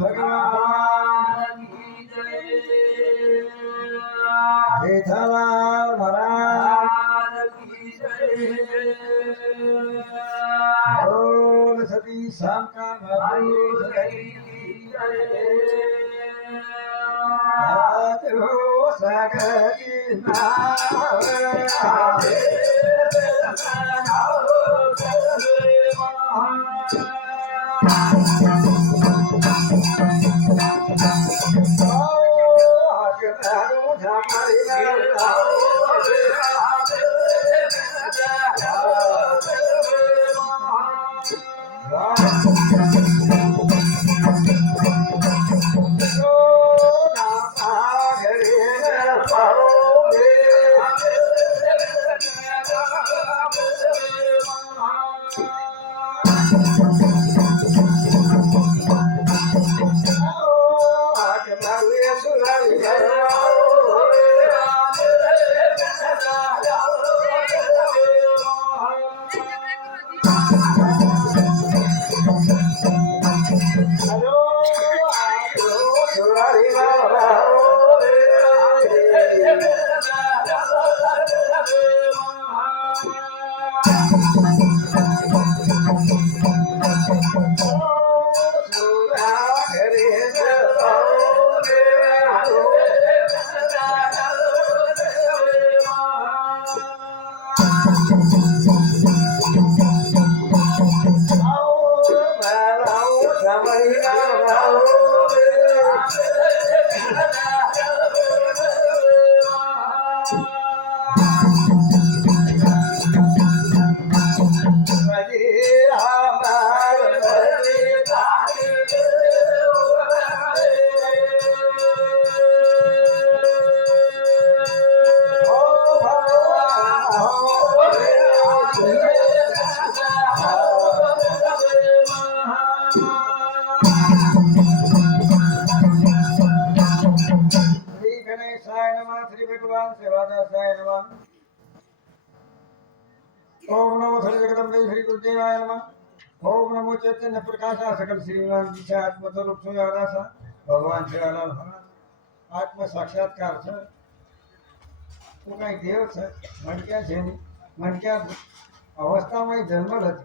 भगवान की जय। जेठालाल महाराज की जय। बोल सती शाम का महबूब की जय। आज हो सागर की नाव ओम नमो श्री जगदम्बे श्री गुरुदेवाय नमः। ओम नमो चैतन्य प्रकाशा सकल श्रीमान जी आत्मस्वरूप सुजादासा भगवान श्रीलाल आत्म साक्षात्कार છે તું કઈ દેવ છે મનક્યા છે નહીં મનક્યા અવસ્થામાં જન્મ નથી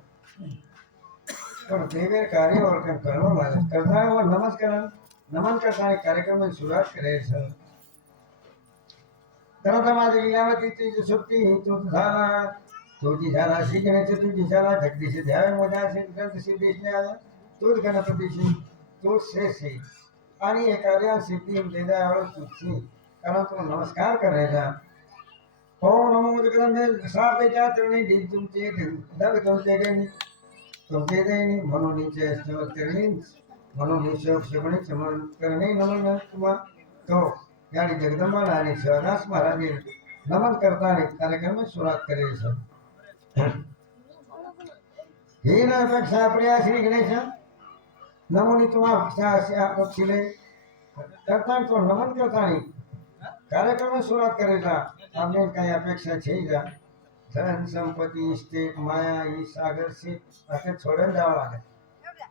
પણ દેવે કાર્ય વર્તન કરવા લાગે કરતા નમસ્કાર નમન કરતા કાર્યક્રમની શરૂઆત કરે છે તરતમાં જ લીલાવતી ત્રીજ સુક્તિ તુધારા तुझी झाला श्री गणेश तुझी झाला जगदीश ध्याय मोजा से ग्रंथ सिद्धेश आला तूच गणपतीशी तूच श्रेष्ठी आणि एखाद्या सिद्धी देदा आवड तुझी कारण तू नमस्कार करायचा हो नमो जगदंबे सापेच्या तरुणी दिन तुमचे दग तुमचे देणी म्हणून नीचे करणे म्हणून शोक शोभणे समन करणे नमन तुम्हा तो यानी जगदंबा आणि शहरास महाराज नमन करता कार्यक्रम सुरुवात करेल हे ना अपेक्षा प्रिया श्री गणेश नमोनी तुम्हाला पक्षीले करता तो नमन करता कार्यक्रम सुरुवात करेगा आपने काही अपेक्षा છે ધન સંપત્તિ ઇસ્ટેટ માયા ઈ સાગર છે આતે છોડન જાવા લાગે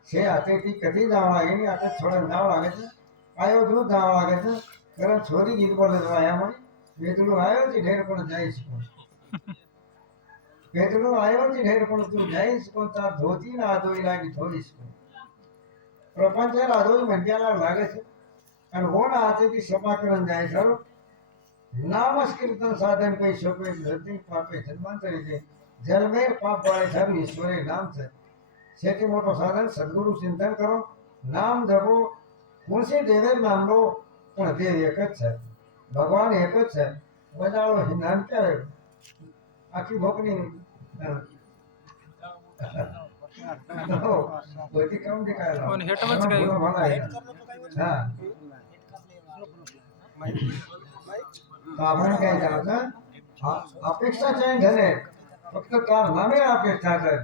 છે આતેથી કદી જાવા લાગે ને આતે છોડન જાવા લાગે છે આયો દૂર જાવા લાગે છે કારણ છોરી ગીત બોલે તો આયામાં વેતલું આયો છે ઢેર પણ જાય છે વેતલું આયો છે ઢેર પણ તું જાય છે કોણ તાર ધોતી ના આદોઈ લાગી થોડીશ પ્રપંચ આદોઈ મંડ્યાલા લાગે છે અને ઓણ આતેથી સપાકરણ જાય ખરો नामस्कीर्तन साधन कोई शोभे धरती पापे जन्मांतरी છે જલમેર પાપ વાળે ધર્મ ઈશ્વરે નામ છે સૌથી મોટો સાધન સદગુરુ ચિંતન કરો નામ જપો તુલસી દેવે નામ લો પણ દેવ એક જ છે ભગવાન એક જ છે બજાળો નામ ક્યારે આખી ભોકની બધી કામ દેખાય હા आपण काय करायचं अपेक्षा चेंज झाले फक्त कार नामे अपेक्षा कर